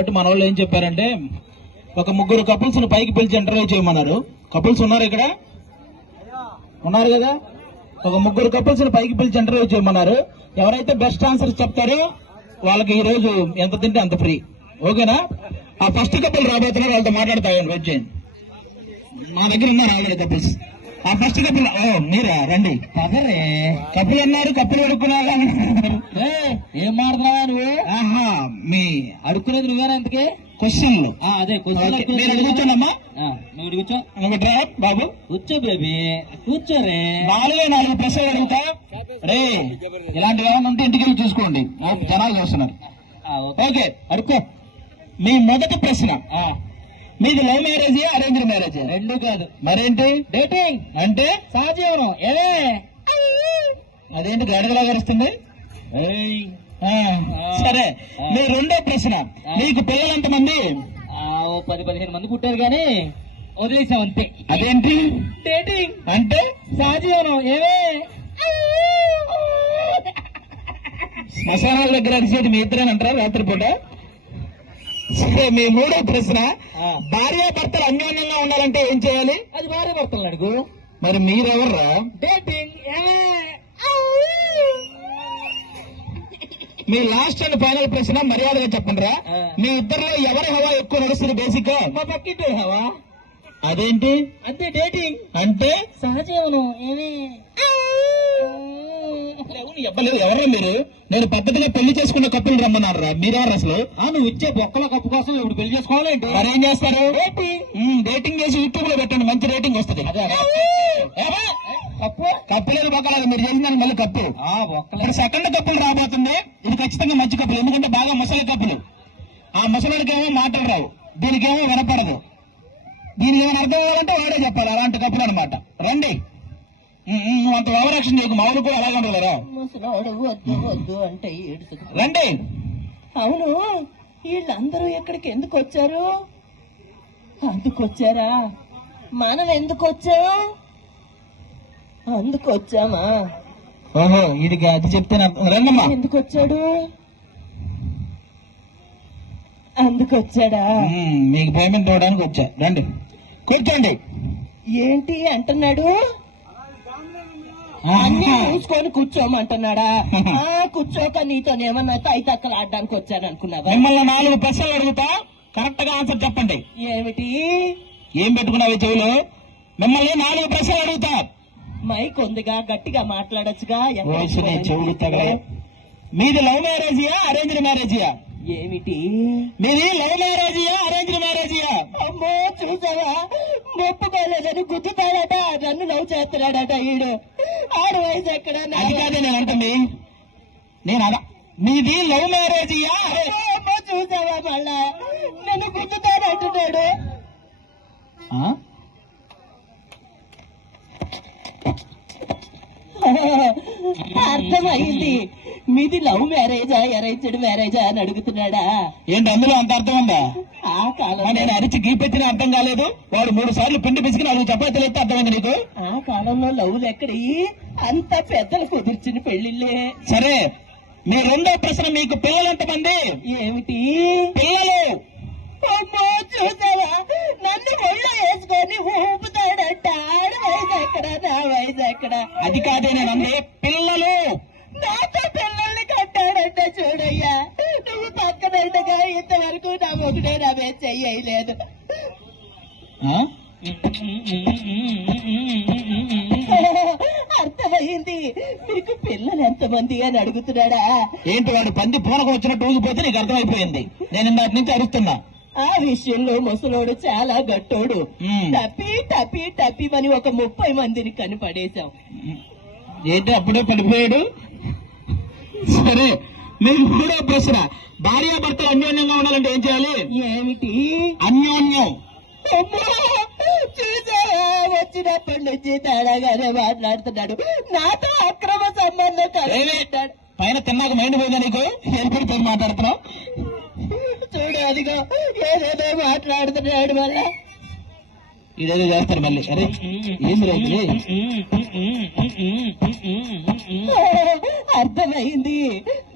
కాబట్టి మన వాళ్ళు ఏం చెప్పారంటే ఒక ముగ్గురు కపుల్స్ ను పైకి పిలిచి ఇంటర్వ్యూ చేయమన్నారు. కపుల్స్ ఉన్నారు ఇక్కడ, ఉన్నారు కదా? ఒక ముగ్గురు కపుల్స్ ను పైకి పిలిచి ఇంటర్వ్యూ చేయమన్నారు. ఎవరైతే బెస్ట్ ఆన్సర్స్ చెప్తారో వాళ్ళకి ఈ రోజు ఎంత తింటే అంత ఫ్రీ. ఓకేనా? ఆ ఫస్ట్ కపుల్ రాబోతున్నారు, వాళ్ళతో మాట్లాడతాను. వెయిట్ చేయండి. మా దగ్గర ఉన్నారు ఆల్రెడీ కపుల్స్. ఆ ఫస్ట్ కపుల్ మీరా? రండి. అదే కపుల్ అన్నారు, కప్పులు అడుక్కున్నారా? ఏం మాట్లాడుతున్నావా నువ్వు? ఆహా, మీ అడుక్కునేది నువ్వేనా? ఇంతకే క్వశ్చన్లు అదే క్వశ్చన్ కూర్చోండమ్మా. నువ్వు కూర్చో. బాబు కూర్చో బేబీ, కూర్చోరే. 4 ప్రశ్నలు అడుగుతా రే. ఇలాంటివి ఏమైనా ఉంటే ఇంటికి వెళ్ళి చూసుకోండి, జనాలు చూస్తున్నారు. ఓకే, అడుక్కో. మీ మొదటి ప్రశ్న, మీది లవ్ మ్యారేజ్ అరేంజ్డ్ మ్యారేజ్? రెండు కాదు. మరేంటి? డేటింగ్ అంటే సహజీవనం. అదేంటి గాడిదలా గడుస్తుంది? సరే, మీ రెండో ప్రశ్న, మీకు పిల్లలు ఎంతమంది? 10-15 మంది పుట్టారు కానీ వదిలేసాం అంతే. అదేంటి? డేటింగ్ అంటే సహజీవనం. శ్మశానాల దగ్గర అరిసేది మీ ఇద్దరేనంటారా రాత్రిపూట? సరే, మీ మూడో ప్రశ్న, భార్యాభర్తలు అన్యోన్యంగా ఉండాలంటే ఏం చేయాలి? అది భార్యాభర్తలు అడుగు. మరి మీరెవర్రా? డేటింగ్. మీ లాస్ట్ అండ్ ఫైనల్ ప్రశ్న, మర్యాదగా చెప్పండి రా. మీ ఇద్దరిలో ఎవరి హవా ఎక్కువ నడుస్తుంది? బేసిక్ గా మా పక్కింటి హవా. అదేంటి? అంతే. డేటింగ్ అంటే సహజీవనం. ఇవ్వలేదు. ఎవరా మీరు? నేను పద్ధతిగా పెళ్లి చేసుకున్న కప్పులు రమ్మన్నారా? మీరెవరు అసలు? నువ్వు ఇచ్చే బొక్కల కప్పు కోసం ఇప్పుడు పెళ్లి చేసుకోవాలంటే మరేం చేస్తారు? డేటింగ్ చేసి యూట్యూబ్ లో పెట్టండి, మంచి రేటింగ్ వస్తుంది. కప్పు లేదు, బొక్కలేదు. మీరు చేసిన మళ్ళీ కప్పు. ఇప్పుడు సెకండ్ కప్పులు రాబోతుంది. ఇది ఖచ్చితంగా మంచి కప్పులు, ఎందుకంటే బాగా ముసలి కప్పులు. ఆ ముసలికేమో మాటలు రావు, దీనికేమో వినపడదు. దీనికి ఏమైనా అర్థం అవ్వాలంటే వాడే చెప్పాలి. అలాంటి కప్పులు అనమాట. రండి. అంత ఓవరాక్షన్ చేయకు, మా ఊరు కూడా అలాగే ఉండగలరా? ముసలోడు వద్దు వద్దు అంటే రండి. అవును, వీళ్ళందరూ ఎక్కడికి ఎందుకు వచ్చారు? అందుకొచ్చారా? మనం ఎందుకు వచ్చాం? అందుకొచ్చామా? ఓహో, ఇది అది చెప్తే రండమ్మా. ఎందుకు వచ్చాడు? అందుకొచ్చాడా? మీకు పేమెంట్ ఇవ్వడానికి వచ్చా. రండి, కూర్చోండి. ఏంటి అంటున్నాడు? అన్ని చూసుకొని కూర్చోమంటున్నాడా? కూర్చోక నీతోనేమన్నా తైతక్కలు ఆడడానికి వచ్చాను అనుకున్నావా? మిమ్మల్ని 4 ప్రశ్నలు అడుగుతా, కరెక్ట్ గా ఆన్సర్ చెప్పండి. ఏమిటి? ఏం పెట్టుకున్నావు చెవులు? మిమ్మల్ని 4 ప్రశ్నలు అడుగుతా. మైక్ ఉందిగా, గట్టిగా మాట్లాడచ్చుగా. చెవులు తగలే. మీది లవ్ మ్యారేజియా అరేంజ్డ్ మ్యారేజియా? ఏమిటి? మీది లవ్ మ్యారేజియా అరేంజ్డ్ మ్యారేజియా? అమ్మో, చూసావా? ఒప్పుకోలేదని గుద్దుతాడట, నన్ను లవ్ చేస్తున్నాడట ఈడు. ఆడు వయసు ఎక్కడ? అది కాదే నేను అంటుంది. నేను అలా, మీది లవ్ మ్యారేజియా? చూసావా? మళ్ళా నన్ను గుద్దుతాడంటున్నాడు. అర్థమైంది. మీది లవ్ మ్యారేజా అరేంజ్డ్ మ్యారేజా అని అడుగుతున్నాడా? ఏంటి అందులో అంత అర్థం ఉందా? ఆ కాలం నేను అరిచి గీపెట్టిన అర్థం కాలేదు. వాడు 3 సార్లు పిండి పిసికి 4 చపాతీలు ఎత్తే అర్థమైంది నీకు? ఆ కాలంలో లవ్లు ఎక్కడి? అంత పెద్దలు కుదిర్చిన పెళ్లిళ్ళే. సరే, మీ రెండో ప్రశ్న, మీకు పిల్లలు ఎంతమంది? ఏమిటి పిల్లలు? అమ్మో, చూసావా? నన్ను ఒళ్ళో వేసుకొని ఊపుతాడంట. ఆడ వయసు ఎక్కడ, నా వయసు ఎక్కడ? అది కాదే నేను అంది, పిల్లలు. నాతో పిల్లల్ని కట్టాడంట. చూడయ్యా, నువ్వు పక్కనంటగా ఇంతవరకు నా మొగుడే నా మీద చెయ్యలేదు. అర్థమైంది. మీకు పిల్లలు ఎంతమంది అని అడుగుతున్నాడా? ఏంటి వాడు పంది పూనకు వచ్చినట్టు ఊగిపోతే నీకు అర్థమైపోయింది. నేను ఇందాటి నుంచి అరుస్తున్నా. ఆ విషయంలో ముసలోడు చాలా గట్టోడు. టపి టపి టపి అని ఒక 30 మందిని కనిపడేశాం. ఏంటి అప్పుడే పడిపోయాడు? సరే, మీకు మూడో ప్రశ్న, భార్యాభర్తలు అన్యోన్యంగా ఉండాలంటే ఏం చేయాలి? ఏమిటి అన్యోన్యం? చూసావా? వచ్చినప్పటి నుంచి తేడాగానే మాట్లాడుతున్నాడు. నాతో అక్రమ సంబంధం కలిగిస్తాడు. పైన తిన్నాక మైండ్ పోయిందా నీకు? ఏర్పడితే మాట్లాడుతున్నావు. చూడు, అదిగో ఏదేదో మాట్లాడుతున్నాడు. మళ్ళా ఇదేదో చేస్తారు మళ్ళీ. అరే ఏం రైతు? అర్థమైంది.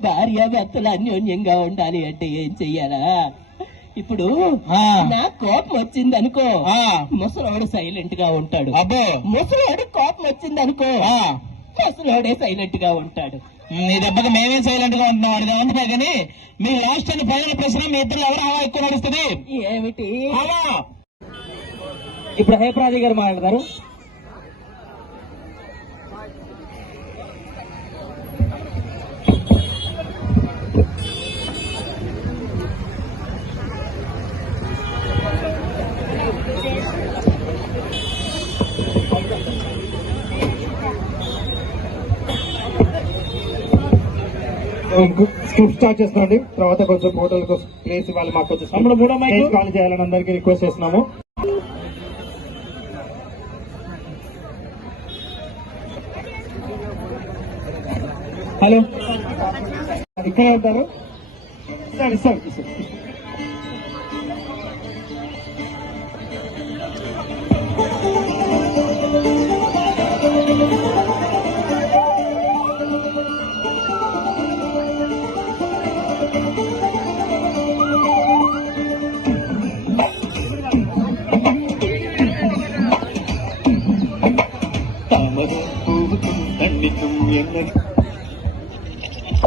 భార్యాభర్తలు అన్యోన్యంగా ఉండాలి అంటే ఏం చెయ్యాలా? ఇప్పుడు ఆ. నా కోపం వచ్చింది అనుకో, ఆ. ముసలోడు సైలెంట్ గా ఉంటాడు. అబ్బో ముసలోడు కోపం వచ్చింది అనుకో, ఆ. ముసలోడే సైలెంట్ గా ఉంటాడు. నీ దెబ్బకి మేమే సైలెంట్ గా ఉంటున్నాం. అది ఉంటున్నా కానీ మీ లాస్ట్ అని ప్రజల ప్రశ్న, మీ ఇద్దరు ఎవరు హవా ఎక్కువ నడుస్తుంది? ఏమిటి? హవా. ఇప్పుడు హేప్రాది గారు మాట్లాడతారు. స్క్రిప్ట్ స్టార్ట్ చేస్తున్నాండి. తర్వాత కొంచెం ఫోటోలకు ప్లేస్ ఇవ్వాలి. మాకు కొంచెం స్టేజ్ ఖాళీ చేయాలని అందరికీ రిక్వెస్ట్ చేస్తున్నాము. హలో, ఇక్కడే ఉంటారు. ఇస్తాను.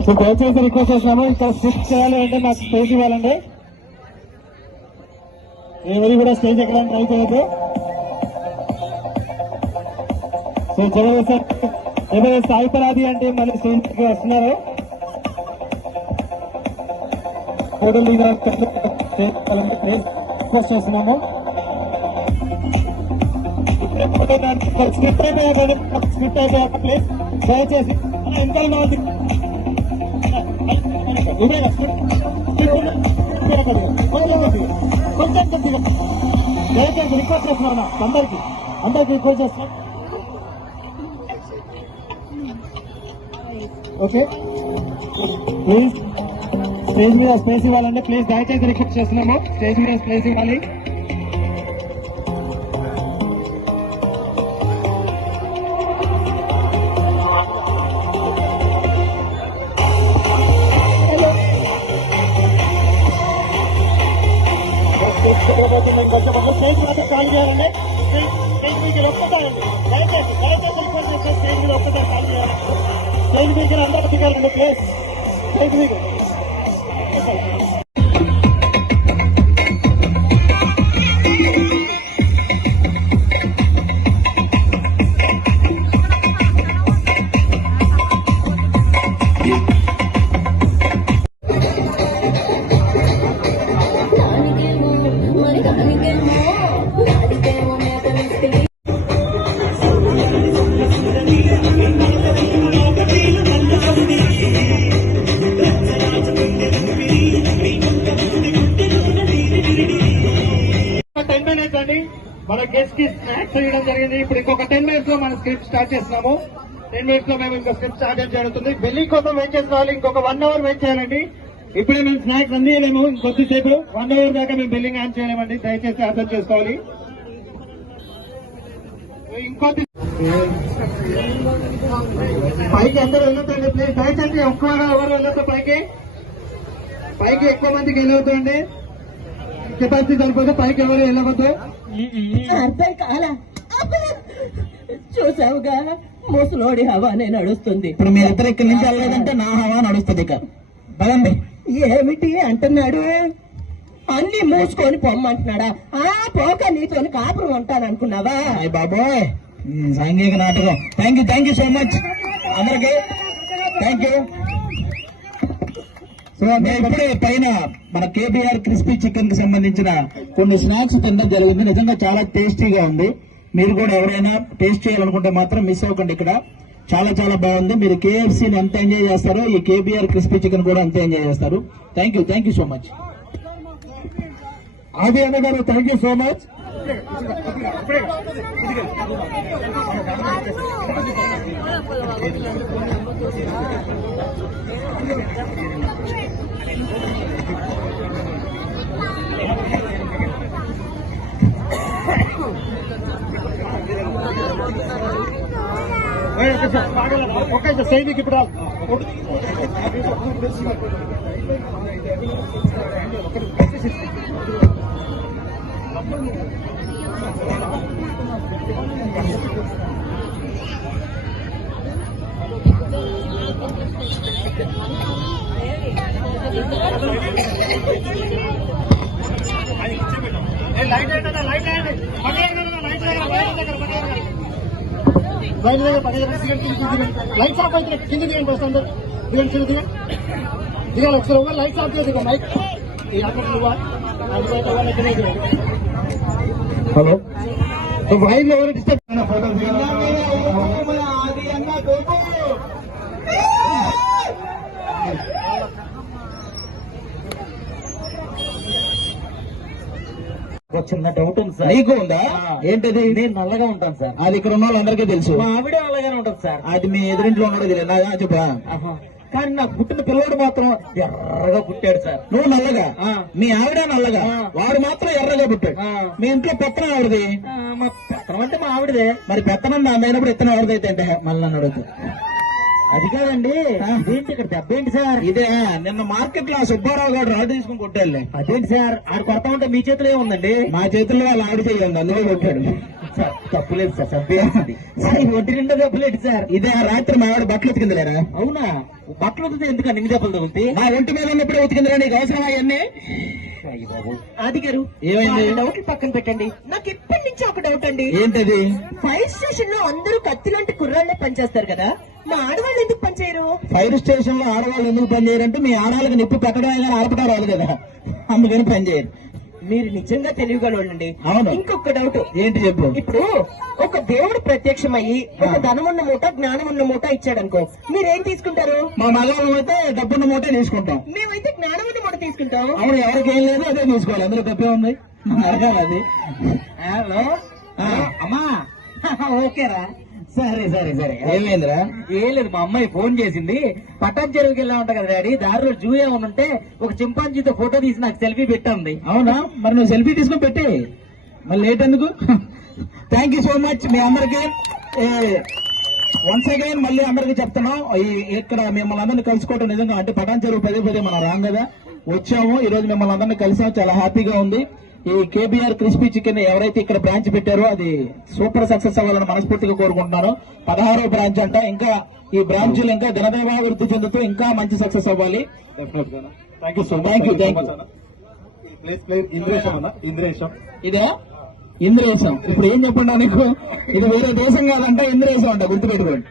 సో దయచేసి రిక్వెస్ట్ చేస్తున్నాము, ఇక్కడ స్క్రిప్ట్ చేయాలి అంటే నాకు స్పేస్ ఇవ్వాలండి. ఎవరు కూడా స్టేజ్ ఎక్కడానికి ట్రై చేయొద్దు. సో ఎవరైతే సాయిపరాది అంటే మళ్ళీ స్టేజ్ వస్తున్నారు. ఫోటోలు రిక్వెస్ట్ చేస్తున్నాము. స్క్రిప్ట్ అయిపోయాక ప్లీజ్ దయచేసి వెనకాల కొంచెం కొద్దిగా దయచేసి రిక్వెస్ట్ చేస్తున్నాను. అందరికి రిక్వెస్ట్ చేస్తున్నాం. ఓకే, ప్లీజ్ స్టేజ్ మీద స్పేస్ ఇవ్వాలండి. ప్లీజ్ దయచేసి రిక్వెస్ట్ చేస్తున్నాము, స్టేజ్ మీద స్పేస్ ఇవ్వాలి. స్టేజ్ మీద ఖాళీ చేయాలండి. స్టేజ్ మీద ఒక్కసారండి, దయచేసి రిక్వెస్ట్ చేస్తే స్టేజ్ మీద ఒక్కసారి ఖాళీ చేయాలి. స్టేజ్ మీద అందరూ దిగాలండి. ప్లీజ్ స్టేజ్ మీద మన గెస్ట్ కి స్నాక్స్ ఇవ్వడం జరిగింది. ఇప్పుడు ఇంకొక 10 minutes లో మనం స్క్రిప్ట్ స్టార్ట్ చేస్తున్నాము. 10 minutes లో మేము ఇంకో స్క్రిప్ట్ స్టార్ట్ జరుగుతుంది. బిల్లింగ్ కోసం వెయిట్ చేసిన వాళ్ళు ఇంకొక 1 hour వెయిట్ చేయాలండి. ఇప్పుడే మేము స్నాక్స్ అందియలేము. కొద్దిసేపు 1 hour దాకా మేము బిల్లింగ్ ఆన్ చేయలేమండి. దయచేసి అర్థం చేసుకోవాలి. ఇంకొద్ది పైకి అందరూ వెళ్ళొద్దండి ప్లీజ్. దయచేసి ఎక్కువగా ఎవరు వెళ్ళొద్దు పైకి ఎక్కువ మందికి వెళ్ళవద్దండి. కెపాసిటీ సరిపోతే పైకి ఎవరు వెళ్ళవద్దు. అర్థం కాలా? చూసావుగా, ముసలోడి హవానే నడుస్తుంది. ఇప్పుడు మీ ఇద్దరు ఇక్కడి నుంచి వెళ్ళలేదంటే నా హవా నడుస్తుంది. ఇక పదండి. ఏమిటి అంటున్నాడు? అన్ని మూసుకొని పొమ్మంటున్నాడా? పోక నీతో కాపురం ఉంటాననుకున్నావా? అయ్య బాబోయ్, సాంఘిక నాటకం. థ్యాంక్ యూ సో మచ్ అందరికి. Thank you. సో నేను ఇప్పుడే పైన మన కేబీఆర్ క్రిస్పీ చికెన్ కి సంబంధించిన కొన్ని స్నాక్స్ తినడం జరిగింది. నిజంగా చాలా టేస్టీగా ఉంది. మీరు కూడా ఎవరైనా టేస్ట్ చేయాలనుకుంటే మాత్రం మిస్ అవ్వకండి. ఇక్కడ చాలా చాలా బాగుంది. మీరు కేఎఫ్సీని ఎంత ఎంజాయ్ చేస్తారో ఈ కేబీఆర్ క్రిస్పీ చికెన్ కూడా అంతే ఎంజాయ్ చేస్తారు. Thank you so much. ఆది అన్న గారు thank you so much. Okay, stage ఇప్పుడు లైట్స్ ఆఫ్ అయితే కింద దిగండి బస్ అందరు దిగండి కింద దిగండి దిగాలి ఒకసారి ఒకవేళ లైట్స్ ఆఫ్ చేసి మైక్ హలో వైర్ ఎవరు డిస్టర్బ్ ఫోటో ఒక చిన్న డౌట్ ఉంది సార్. నీకు ఉందా? ఏంటది? నేను నల్లగా ఉంటాను సార్. అది ఇక్కడ ఉన్న వాళ్ళందరికీ తెలుసు. మా ఆవిడ నల్లగానే ఉంటుంది సార్. అది మీ ఎదురింట్లో ఉన్నాడో తెలియదు చెప్పా. కానీ నాకు పుట్టిన పిల్లడు మాత్రం ఎర్రగా పుట్టాడు సార్. నువ్వు నల్లగా, మీ ఆవిడ నల్లగా, వాడు మాత్రం ఎర్రగా పుట్టాడు. మీ ఇంట్లో పెత్తనం ఎవరిది? మా పెత్తనం అంటే మా ఆవిడదే. మరి పెత్తనం దానైనప్పుడు ఇత్తనం ఎవరిదైతే అంటే మళ్ళీ నన్ను అడుగుతా. అది కాదండి. ఏంటి ఇక్కడ దెబ్బ ఏంటి సార్? ఇదే నిన్న మార్కెట్ లో ఆ సుబ్బారావు గారు రాడు తీసుకుని కొట్టాడులే. అదేంటి సార్? ఆడు కొడతా ఉంటే మీ చేతిలో ఏముందండి? మా చేతుల్లో వాళ్ళు ఆడి చేయండి, అందులో కొట్టాడు. సార్ తప్పులేదు సార్, చంపేసింది సార్. ఒంటి నిండా దెబ్బలేంటి సార్? ఇదే రాత్రి మా ఆవిడ బట్టలు ఉతికిందిలేరా? అవునా? బట్టలు ఉతికితే ఎందుకని ఇన్ని దెబ్బలు తగులుతాయి? మా ఒంటి మీద ఉన్నప్పుడే ఉతికిందిరా, నీకు అవసరం అవన్నీ? ఆది గారు ఏమైంది? డౌట్లు పక్కన పెట్టండి. నాకు ఇప్పటి నుంచి ఒక డౌట్ అండి. ఏంటది? ఫైర్ స్టేషన్ లో అందరూ కత్తి లాంటి కుర్రాళ్లే పనిచేస్తారు కదా, మా ఆడవాళ్ళు ఎందుకు పనిచేయరు? ఫైర్ స్టేషన్ లో ఆడవాళ్ళు ఎందుకు పని చేయరంటే మీ ఆడవాళ్ళకి నిప్పు పెట్టడమే కానీ ఆడపడం రాదు కదా, అందుకని పని చేయరు. మీరు నిజంగా తెలియగలండి. అవును. ఇంకొక డౌట్. ఏంటి చెప్పు. ఇప్పుడు ఒక దేవుడు ప్రత్యక్షమయ్యి ఒక ధనమున్న మూట జ్ఞానం ఉన్న మూట ఇచ్చాడు అనుకో, మీరేం తీసుకుంటారు? మా మగవాళ్ళం అయితే డబ్బున్న మూటే తీసుకుంటాం. మేమైతే జ్ఞానం ఉన్న మూట తీసుకుంటాం. అవును, ఎవరికి ఏం లేదు అదే తీసుకోవాలి, అందులో తప్పే ఉంది. అడగాలి అది. హలో అమ్మా. ఓకేరా, సరే సరే సరే. ఏమైందిరా? ఏం లేదు, మా అమ్మాయి ఫోన్ చేసింది. పటాన్ చెరువుకి వెళ్ళా ఉంటా కదా డాడీ, దారిలో జూ ఏమన్నా ఉంటే ఒక చింపాంజీతో ఫోటో తీసి నాకు సెల్ఫీ పెట్టండి. అవునా? మరి నువ్వు సెల్ఫీ తీసుకుని పెట్టి మళ్ళీ లేట్ ఎందుకు? థ్యాంక్ యూ సో మచ్ మీ అందరికి. వన్స్ అగైన్ మళ్ళీ అందరికి చెప్తున్నాం, ఇక్కడ మిమ్మల్ని అందరినీ కలుసుకోవడం నిజంగా అంటే పటాన్ చెరువు పదే పదే మనం రాం కదా, వచ్చాము ఈ రోజు మిమ్మల్ని అందరినీ కలిసాం, చాలా హ్యాపీగా ఉంది. ఈ కేబీఆర్ క్రిస్పీ చికెన్ ఎవరైతే ఇక్కడ బ్రాంచ్ పెట్టారో అది సూపర్ సక్సెస్ అవ్వాలని మనస్ఫూర్తిగా కోరుకుంటున్నాను. 16వ బ్రాంచ్ అంట, ఇంకా ఈ బ్రాంచ్లు ఇంకా దినదినాభివృద్ధి చెందుతూ ఇంకా మంచి సక్సెస్ అవ్వాలి. Thank you so much. Thank you thank you. ఇదే ఇంద్రేశం. ఇప్పుడు ఏం చెప్పండి నీకు, ఇది వేరే దేశం కాదంట, ఇంద్రేశం అంట, గుర్తుపెట్టుకోండి.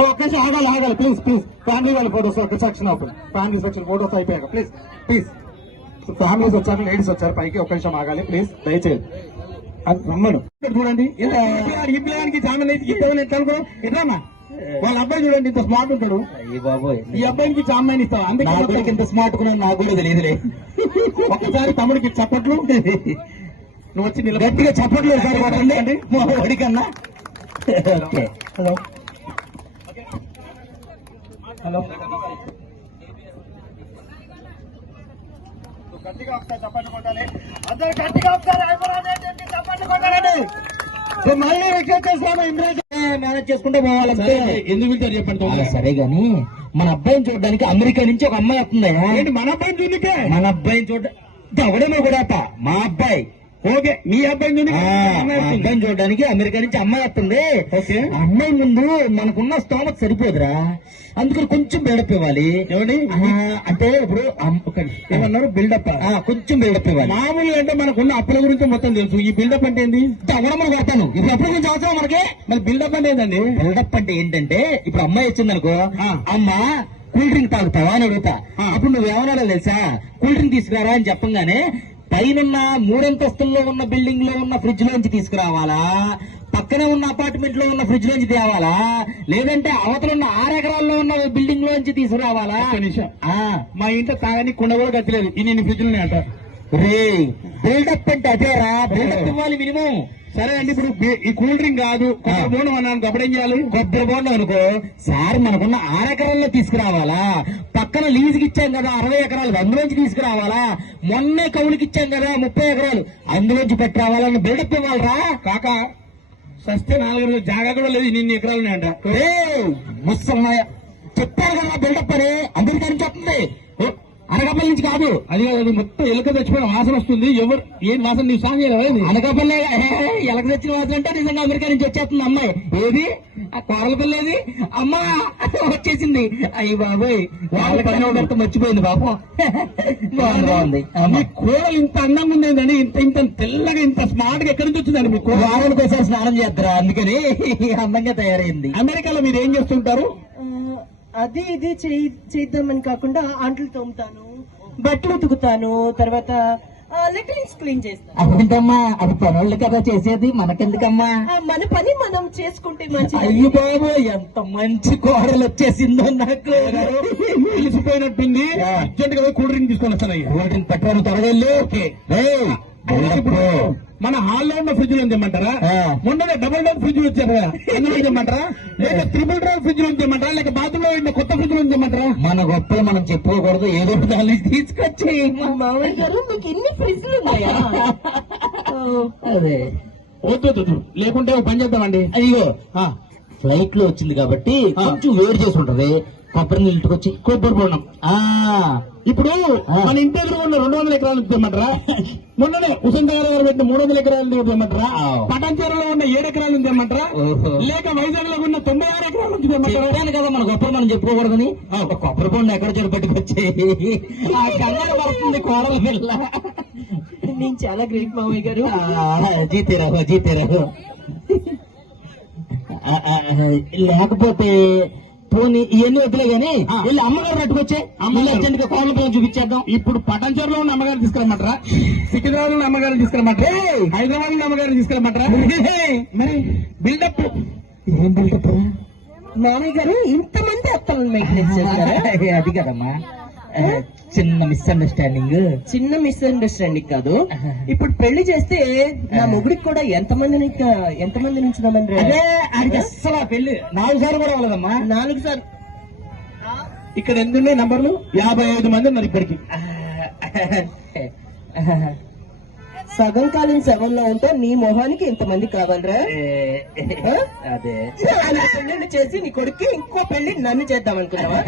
ఒకేసారి ఆగాలి ప్లీజ్ ప్లీజ్. ఫ్యామిలీ వాళ్ళ ఫోటోస్ ఒక section open. Family section photos అయిపోయాక ప్లీజ్ ప్లీజ్. ఫ్యామిలీస్ వచ్చారు, లేడీస్ వచ్చారు, పైకి ఒక నిమిషం ఆగాలి ప్లీజ్ దయచేసి. రమ్మను చూడండి, ఈ పిల్లగానికి చాలా ఇస్తామని ఎట్లా అనుకో, ఎట్లన్నా వాళ్ళ అబ్బాయి చూడండి ఇంత స్మార్ట్ ఉంటాడు. బాబోయ్, ఈ అబ్బాయికి చామ్మాయిని ఇస్తాం, అందుకే ఇంత స్మార్ట్ కూడా నాకు కూడా తెలియదులే. ఒకసారి తమ్ముడికి చప్పట్లు నువ్వు వచ్చి గట్టిగా చప్పట్లు ఒకసారి కొట్టండి మా వాడికన్నా. ఓకే. Hello hello. గట్టిగా ఒకసారి చప్పట్లు కొట్టాలి, అందరూ గట్టిగా ఒకసారి చప్పట్లు కొట్టాలండి. మళ్ళీ మేనేజ్ చేసుకుంటే పోవాలి. ఎందుకు వెళ్తారు చెప్పండి. సరే గాని మన అబ్బాయిని చూడడానికి అమెరికా నుంచి ఒక అమ్మాయి వస్తుందా? ఏంటి మన అబ్బాయిని చూడకే? మన అబ్బాయిని చూడమో కూడా మా అబ్బాయి. ఓకే, మీ అబ్బాయిని అబ్బాయిని చూడడానికి అమెరికా నుంచి అమ్మాయి వస్తుంది. అమ్మాయి ముందు మనకున్న స్తోమత సరిపోదురా, అందుకని కొంచెం బిల్డప్ ఇవ్వాలి. ఏమండి అంటే ఇప్పుడు ఏమన్నారు? బిల్డప్ కొంచెం బిల్డప్ ఇవ్వాలి. మామూలుగా అంటే మనకున్న అప్పుల గురించి మొత్తం తెలుసు, ఈ బిల్డప్ అంటే ఏంది? అవడమని కొడతాను. ఇప్పుడు అప్పుల గురించి అవసరం మనకి. మరి బిల్డప్ అంటే ఏంటండి? బిల్డప్ అంటే ఏంటంటే ఇప్పుడు అమ్మాయి వచ్చిందనుకో, అమ్మ కూల్ డ్రింక్ తాగుతావా అని అడుగుతా. అప్పుడు నువ్వేమన్నా తెలుసా, కూల్ డ్రింక్ తీసుకురారా అని చెప్పంగానే పైన 3 అంతస్తుల్లో ఉన్న బిల్డింగ్ లో ఉన్న ఫ్రిడ్జ్ లోంచి తీసుకురావాలా, పక్కనే ఉన్న అపార్ట్మెంట్ లో ఉన్న ఫ్రిడ్జ్ లోంచి తేవాలా, లేదంటే అవతల ఉన్న 6 ఎకరాల్లో ఉన్న బిల్డింగ్ లోంచి తీసుకురావాలా? మా ఇంట్లో తాగని కుండ కూడా కట్టలేదు, ఇన్ని ఫ్రిడ్జ్లు అంట. రే బిల్డప్ అంటే అదేరా, బిల్డప్ ఇవ్వాలి మినిమం. సరే అండి, ఇప్పుడు ఈ కూల్ డ్రింక్ కాదు కొబ్బరి బోండం అన్నాను, అప్పుడు ఏం చేయాలి? కొబ్బరి బోండం అనుకో సార్ మనకున్న 6 ఎకరాల్లో తీసుకురావాలా, పక్కన లీజుకి ఇచ్చాం కదా 60 ఎకరాలు అందులోంచి తీసుకురావాలా, మొన్నే కౌలుకి ఇచ్చాం కదా 30 ఎకరాలు అందులోంచి పెట్టి రావాలని బిల్డప్ ఇవ్వాలరా. కాకా సస్తే 4 జాగా కూడా లేదు, ఇన్ని ఎకరాలు ఉన్నాయంట. ముసల్నాయ చెప్పారు కదా బిల్డప్ అని, అందరికీ చెప్తుంది అనకాపల్లి నుంచి కాదు. అది అది మొత్తం ఎలుక తెచ్చిపోయిన వాసన వస్తుంది. ఎవరు ఏం వాసన నీకు సాగు చేయలేదు? అనకాపల్లి ఎలక తెచ్చిన వాసన అంటే నిజంగా అమెరికా నుంచి వచ్చేస్తుంది అమ్మాయి. ఏది ఆ కోరలపల్లి ఏది అమ్మా వచ్చేసింది. అయ్యి బాబోయ్ వాళ్ళ పని మర్చిపోయింది పాపం. బాగుంది. మీ కూరలు ఇంత అందంగా ఉందండి, ఇంత ఇంత తెల్లగా ఇంత స్మార్ట్ గా ఎక్కడి నుంచి వచ్చిందండి మీ కూర? వారానికి ఒకసారి స్నానం చేద్దరా, అందుకని అందంగా తయారైంది. అమెరికాలో మీరు ఏం చేస్తుంటారు? అది ఇది చేద్దామని కాకుండా అంట్లు తోముతాను, బట్టలు ఉతుకుతాను, తర్వాత లెటర్స్ క్లీన్ చేస్తాను. అదేంటమ్మా అది పనులు కదా చేసేది, మనకెందుకమ్మా? మన పని మనం చేసుకుంటే మంచిది. అయ్యో బాబు ఎంత మంచి కోడలు వచ్చేసిందో నాకు. తెలిసిపోయినట్టుంది. అర్జెంట్ గా కూల్ డ్రింక్ తీసుకొని వస్తాను. కూల్ డ్రింక్ పెట్టాను త్వరగెళ్ళు. మన హాల్లో ఉన్న ఫ్రిడ్జ్ లో తెమ్మంటారా? మొన్ననే డబుల్ డోర్ ఫ్రిడ్జ్ వచ్చారు కదా, అందులో తెమ్మంటారా? లేక ట్రిపుల్ డోర్ ఫ్రిడ్జ్ లో తెమ్మంటారా? లేక బాత్రూమ్ లో ఉన్న కొత్త ఫ్రిడ్జ్ లో తెమ్మంటారా? మన గొప్పలు మనం చెప్పుకోకూడదు, ఏదో దాన్ని తీసుకొచ్చి. మామయ్య గారు మీకు ఎన్ని ఫ్రిడ్జ్లు ఉన్నాయా? అదే వద్దు, లేకుంటే ఒక పని చేద్దామండి. అయ్యో ఫ్లైట్ లో వచ్చింది కాబట్టి కొంచెం వేడి చేసి ఉంటది, కొబ్బరి నీళ్ళు ఇంటికొచ్చి కొబ్బరి బోండం. ఇప్పుడు మన ఇంటి ఎదురు ఉన్న 200 ఎకరాలు తెమ్మంటారా? మొన్ననే హుసేన్ సాగర్ గారు పెట్టిన 300 ఎకరాలు తెమ్మంటారా? పటాన్చేరులో ఉన్న 7 ఎకరాలు తెమ్మంటారా? లేక వైజాగ్ లో ఉన్న 96 ఎకరాల నుంచి తెమ్మంటారా? చెప్పాను కదా మన గొప్పలు మనం చెప్పుకోకూడదని. కొబ్బరి బొండ ఎక్కడ చెడు పెట్టుకొచ్చి ఆ కంగారు పడుతుంది కోడల పిల్ల. నేను చాలా గ్రేట్ మామయ్య గారు. జీతేరావు లేకపోతే పోనీ ఇవన్నీ వద్దులే గానీ వెళ్ళి అమ్మగారు పట్టుకొచ్చే, అమ్మగారు అర్జెంట్ గా కోళ్ళ పిల్లలు చూపించేద్దాం. ఇప్పుడు పటాన్చేరులో ఉన్న అమ్మగారు తీసుకురమ్మంటారా? సికింద్రాబాద్ ఉన్న అమ్మగారు తీసుకురమ్మంటారా? హైదరాబాద్ ఉన్న అమ్మగారు తీసుకురమ్మంటారా? మరి బిల్డప్ ఏం బిల్డప్ మామయ్య గారు ఇంతమంది అత్తలను మెయింటైన్ చేస్తారా? అది కదమ్మా, చిన్న మిస్అండర్స్టాండింగ్. చిన్న మిస్అండర్స్టాండింగ్ కాదు. ఇప్పుడు పెళ్లి చేస్తే నా మొగుడికి కూడా ఎంతమంది నుంచి అదే ఆయనకి అస్సలు పెళ్లి 4 సార్లు కూడా అవ్వలేదమ్మా. 4 సార్లు. ఇక్కడ ఎందున్నాయి నంబర్లు? 55 మంది ఉన్నారు ఇప్పటికి. సగం కాలం శవంలో ఉంటే నీ మొహానికి ఇంతమంది కావాలరా? అదే పెళ్లి చేసి నీ కొడుక్కి ఇంకో పెళ్లి నన్ను చేద్దాం అనుకున్నావా?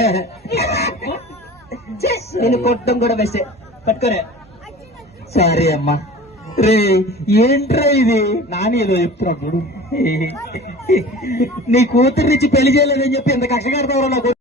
నేను కొట్టడం కూడా వేసే పట్టుకోరే. సారీ అమ్మా. రే ఏంట్రా ఇది? నాని ఏదో చెప్తున్నాడు. నీ కూతురు నుంచి పెళ్లి చేయలేదని చెప్పి ఎంత కష్ట కడతావరా నాకు.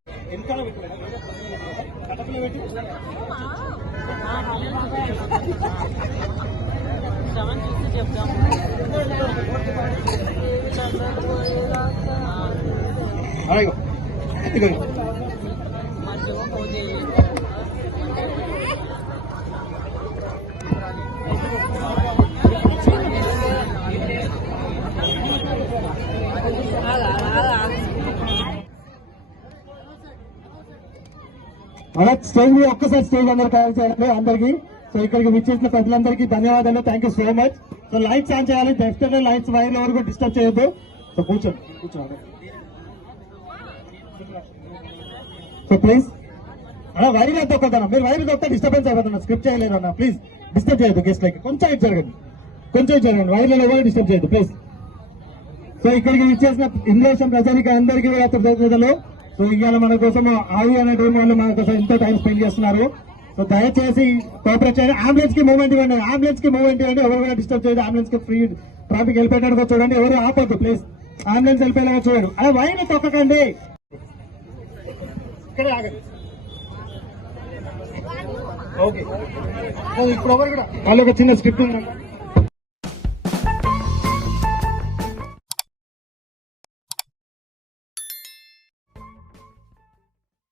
అలా స్టేజ్ మీద ఒక్కసారి స్టేజ్ అందరూ ఖాళీ చేయాలి అందరికి. సో ఇక్కడికి విచ్చేసిన ప్రజలందరికీ ధన్యవాదాలు. Thank you so much. So lights on చేయాలి, డెఫినెట్లీ లైట్స్ వైర్ ఎవరు కూడా డిస్టర్బ్ చేయొద్దు. సో కూర్చోండి. సో ప్లీజ్ అలా వైర్ ఎంత ఒక్కదన్నా, మీరు వైర్ ఒక్క డిస్టర్బెన్స్ అయిపోతున్నా, స్క్రిప్ట్ చేయలేదు అన్న. ప్లీజ్ డిస్టర్బ్ చేయొద్దు గెస్ట్ లైక్. కొంచెం జరగండి వైర్లలో ఎవరు డిస్టర్బ్ చేయొద్దు ప్లీజ్. సో ఇక్కడికి విచ్చేసిన ఇంగ్లీష్ ప్రజానికి అందరికీ కూడా ప్రజలు. సో ఇవాళ మన కోసం ఆవి అనే టీం వాళ్ళు మన కోసం ఎంతో టైం స్పెండ్ చేస్తున్నారు. సో దయచేసి కోఆపరేట్ చేయండి. అంబులెన్స్ కి మూవ్మెంట్ ఇవ్వండి, ఎవరు కూడా డిస్టర్బ్ చేయదు. అంబులెన్స్ కి ఫ్రీ ట్రాఫిక్ వెళ్ళిపోయేటట్టుగా చూడండి, ఎవరు ఆపొద్దు ప్లీజ్. అంబులెన్స్ వెళ్ళిపోయేలాగా చూడండి. అలా వైర్ తొక్కకండి, ఇక్కడే ఆగండి. ఓకే, ఇప్పుడు ఎవరు కూడా వాళ్ళు ఒక చిన్న స్క్రిప్ట్ ఉందండి.